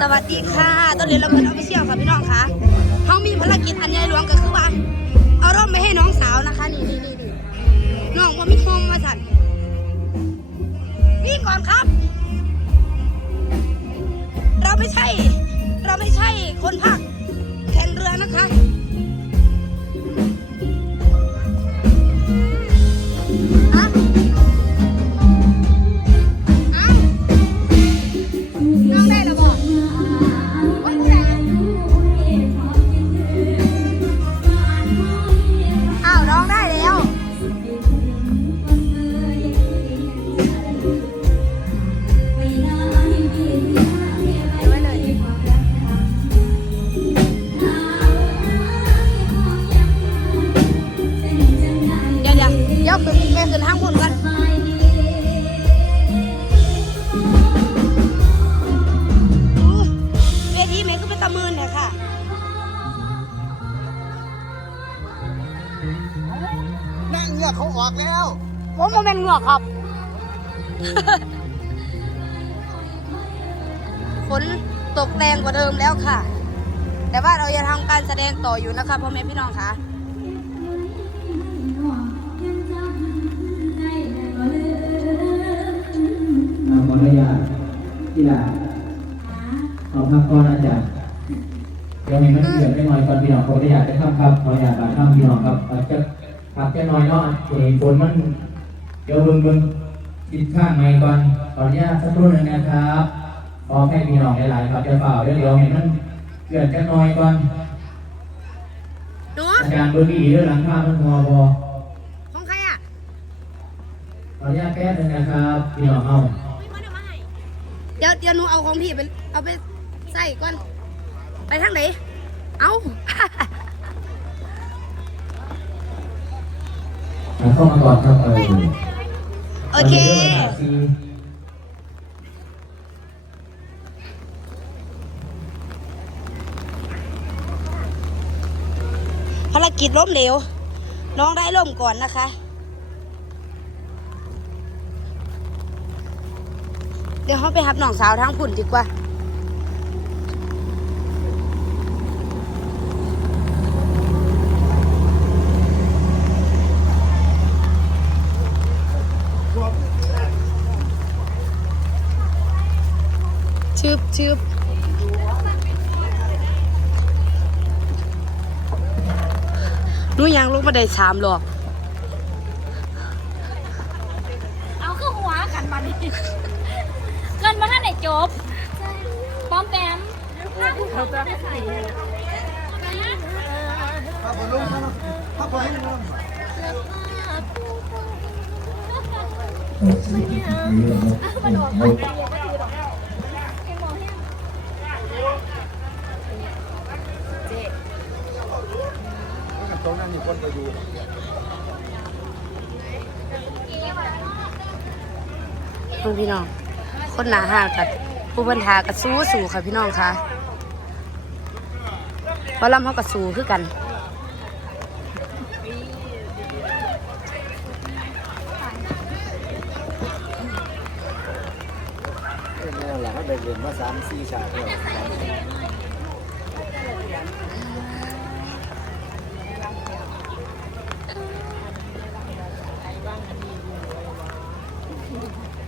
สวัสดีค่ะต้นเรียนระเบิดออฟฟิเชียลค่ะพี่น้องค่ะเขามีภารกิจอันใหญ่หลวงก็คือว่า เอาร่มไปให้น้องสาวนะคะ นี่นี่นี่นี่น้องว่ามีโฮมมาสั่นนี่ก่อนครับ เราไม่ใช่ เราไม่ใช่คนภาคแข่งเรือนะคะ ขึ้นไปขึ้นห้างคุณกันอู้เวทีแม่ก็เป็นตะมืนเนี่ยค่ะนั่งเงือกเขาออกแล้ว ผมมาเป็นเหงือกครับฝนตกแรงกว่าเดิมแล้วค่ะ แต่ว่าเรายังทำการแสดงต่ออยู่นะคะพ่อแม่พี่น้องค่ะ เอาขออนุญาตที่ลาเอาพักก่อนอาจารย์เดี๋ยวให้มันเกิดได้หน่อยก่อนพี่น้องขออนุญาตจะข้ามครับขออนุญาตบาดข้ามพี่น้องครับอาจจะพักแค่น้อยเนาะเห็นฝนมันเดี๋ยวเบิ่งเบิ่งติดข้างไมค์ก่อนขออนุญาตสักครู่หนึ่งนะครับขอให้พี่น้องหลายๆครับจะเปล่าเดี๋ยวเดี๋ยวให้มันเกิดแค่น้อยก่อนหนูอาจารย์เบิ่งดีๆเรื่องหลังคามันหัวบอของใครอะขออนุญาตแป๊บนึงนะครับพี่น้องเอาเดี๋ยวเดี๋ยวหนูเอาของพี่ไปเอาไปใส่ก่อน ไปทางไหน เอาเอาเข้ามาก่อนครับเออโอเคภารกิจล้มเหลว น้องได้ล่มก่อนนะคะ เดี๋ยวเขาไปหับน้องสาวทางผุ่นดีกว่าชึบชึบนูยังลงมาได้สามหรอก ให้มองให้ตรงนั้นมีคนไปอยู่คุณพี่น้อง คนหนาห่ากับ ผู้บรรทากับสู้สู่ค่ะพี่น้องค่ะวอลลัมเขากับสู้คือกันแหละเขาได้เรียนมาสามสี่ชาติแล้ว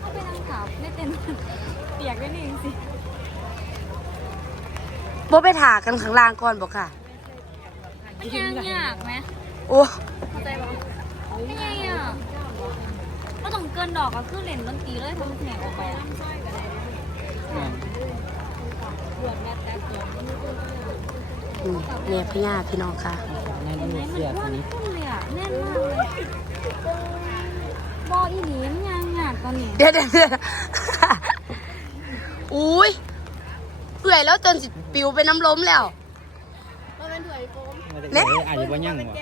เอาไปนั่าวไม่ เต็มเปียกได้นี่สิโบไปถากันข้างล่างก่อนบอกค่ะไม่ยากยากไหมโอ้เข้าใจปะไม่ยากยากก็ต้องเกินดอกก็คือเล่นดนตรีเลยทำแข่งออกไปอะอืมเนี่ยพี่ย่าพี่น้องค่ะเห็นไหมมันอ้วนขึ้นเลยอะแน่นมากเลยบออีหลีมันยากยากตอนนี้ เดี๋ยวเดี๋ยวเดี๋ยว อุ้ยเปื่อยแล้วจนสิปิวเป็นน้ำล้มแล้วเนี่ยอาจจะว่ายั่งวะ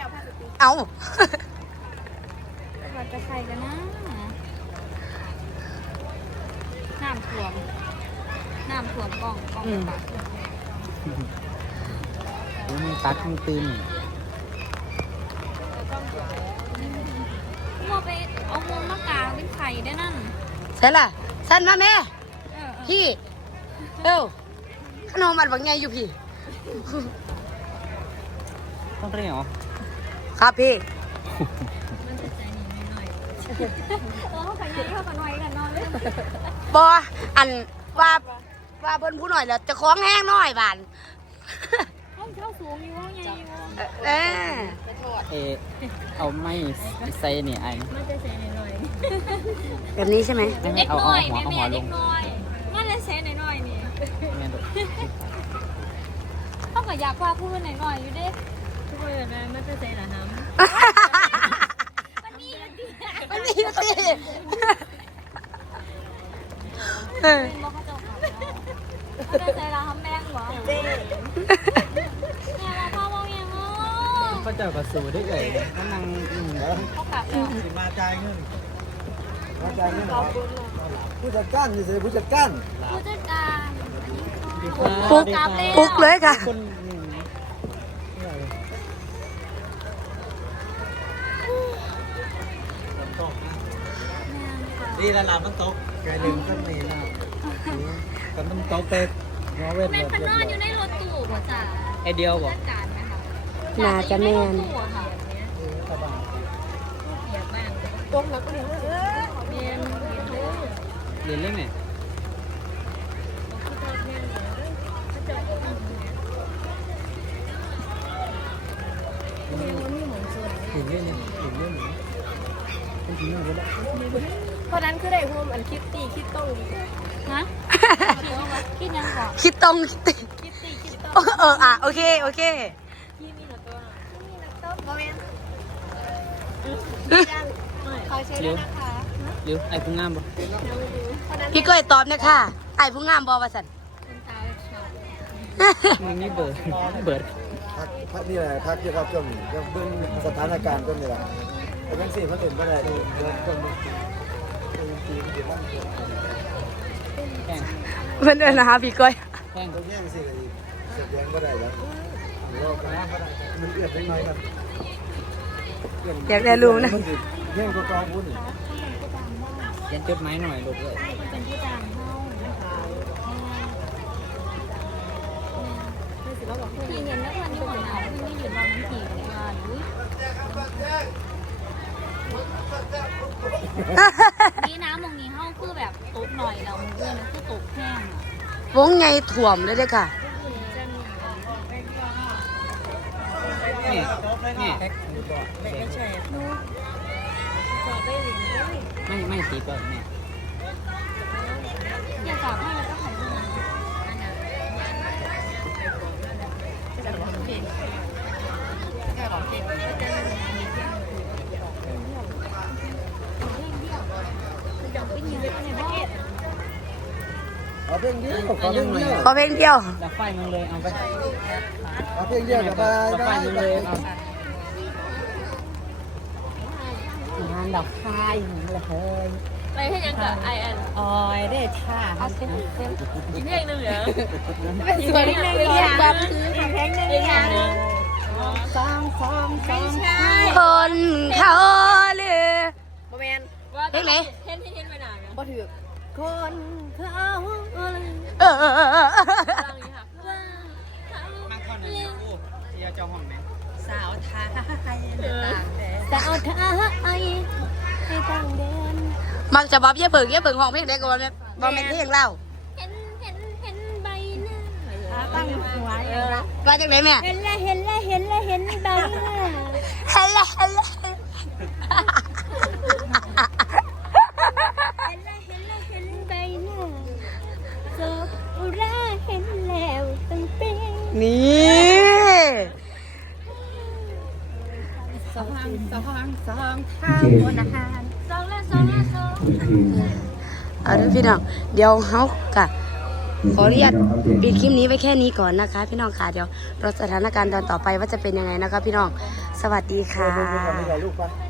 เอา ว่าจะใครกันนะน้ำท่วมน้ำท่วมกล่องกล่องปากมึงตัดมึงตื่นมัวไปเอาวงมากลางเป็นไข่ได้นั่น ใช่ล่ะสั้นมาแม่เออเออ พี่ เอ้าขนมมันบักไงอยู่พี่ ต้องเรียกเหรอครับพี่ เออเขาไปยังเข้ากันหน่อยกันนอนเลยบออันว่าว่าเพิ่นผู้หน่อยแล้วจะคล้องแห้งหน่อยบานห้องเช่าสูงอยู่ว่าไงอยู่เออเออเอาไม่ใส่เนี่ยไอ้มันจะเสียหน่อยแบบนี้ใช่ไหมไม่เด็ไม่กเอาน้เอาอยหัวแม่เอาหัแม่วลเด็งกน้อย เขาก็อยากว่าพูดหน่อยๆอยู่เด้ทุกคนแบบนั้นมันจะเสียหรอน้ำมันนี่มันดีมันมีอยู่สิเออเป็นบอขาเจ้าเขาจะเสียหรอทำแบงหรอเจ๊เนี่ยเราพ่อมองยังอ๋อก็เจ้าก็สู้ได้เลยนั่งอืมเขากลับแล้วสิมาจ่ายเงินมาจ่ายเงินครับผู้จัดการนี่สิผู้จัดการผู้จัดการ ปุ๊กปุ๊กเลยค่ะคนอืมดีแล้วล่ะมันตกไกลเดินกันนี่นะแต่มันตกเต็มงอเวทแม่พนอนอยู่ในรถตู้ป่ะจ้ะไอเดียวบอกจัดการไหมคะน่าจะแม่นตู้อะค่ะสบายเปียกบ้างตรงแล้วก็เรียนเรียนเรียนเล่นไหม ถึงเล่นนี่ถึงเล่นนี่ถึงเล่นนี่แล้เพราะนั้นคือได้ร่วมอันคิดตีคิดต้องฮะคิดยังก่อนคิดตรงคิดติคิดตีคิดต้องเออเอออะโอเคโอเคที่มีหนักตัวมีหนักตัวโมเมนต์ขอใช้ด้วยนะคะหรือไอ้ผู้งามบ่พี่ก้อยตอบนะค่ะไอ้ผู้งามบอว่าสันมึงนี่เบิร์ดเบิร์ด พักพักนี่แหละพักที่เขาจมจะเบิ่งสถานการณ์จนนี่แหละแต่ยังสี่มันถึงไม่ได้เดินจนตีมันเดือดร้อนแข่งเพื่อนเดินนะคะพี่ก้อยแข่งต้องแย่งสิเสียแย่งก็ได้แล้วโลกนะมันเอือดไปหน่อยครับอยากได้รู้นะมันแย่งตัวกองบุญเขียนจดหมายหน่อยลูกเลยเป็นที่จางเฮาที่เห็น นี่นี่น้ำมองนี้เฮาคือแบบตกหน่อยแล้วมือเอื้อนคือตกแห้งวงไงถ่วมเลยเด้อค่ะ นี่นี่ไม่ไม่ตีก่อนแม่อย่าจับให้แล้วก็ถ่าย เอาเพียงเดียวขอเพียงเดียวขอเพลงเดียวดับไฟมึงเลยเอาไปเอาเพียงเดียวเดี๋ยวไปดับไฟได้มึงเลยเอางานดับไฟมึงเลยเฮ้ยไปให้ยังกับไอแอนออยได้ค่ะอีกเพลงหนึ่งเหรอสวยเลยอย่างแบบคืออีกเพลงหนึ่ง อย่างสองสองสองคนเขาเลือโมเมนต์เพลงไหนเห็นที่เห็นไปหนาไหมบ่ถือคนเขาเอ้ยเออเออเออเออฟังนี้ค่ะมาก่อนนะกูที่จะเจ้าห้องไหมสาวไทยแต่เอาเธอไอให้ตั้งเดินมักจะบ๊อบเย่เบิกเย่เบิกห้องเพลงได้ก็บ่แม่นบ่แม่นเพลงเล่า หัวเออว่าจังไดแม่เห็นแล้วเห็นแล้วเห็นแล้วเห็นใบหน้าฮัลโหลฮัลโหลเห็นแล้วเห็นแล้วเห็นใบหน้าจบอุราเห็นแล้วตั้งเป็นนี่สองสองสองเท้าบนอาหารสองแล้วสองแล้วสองเอาเด้อพี่น้องเดี๋ยวเฮากะ ขออนุญาตปิดคลิปนี้ไว้แค่นี้ก่อนนะคะ พี่น้องค่ะเดี๋ยวรอสถานการณ์ตอนต่อไปว่าจะเป็นยังไงนะคะ พี่น้องสวัสดีค่ะ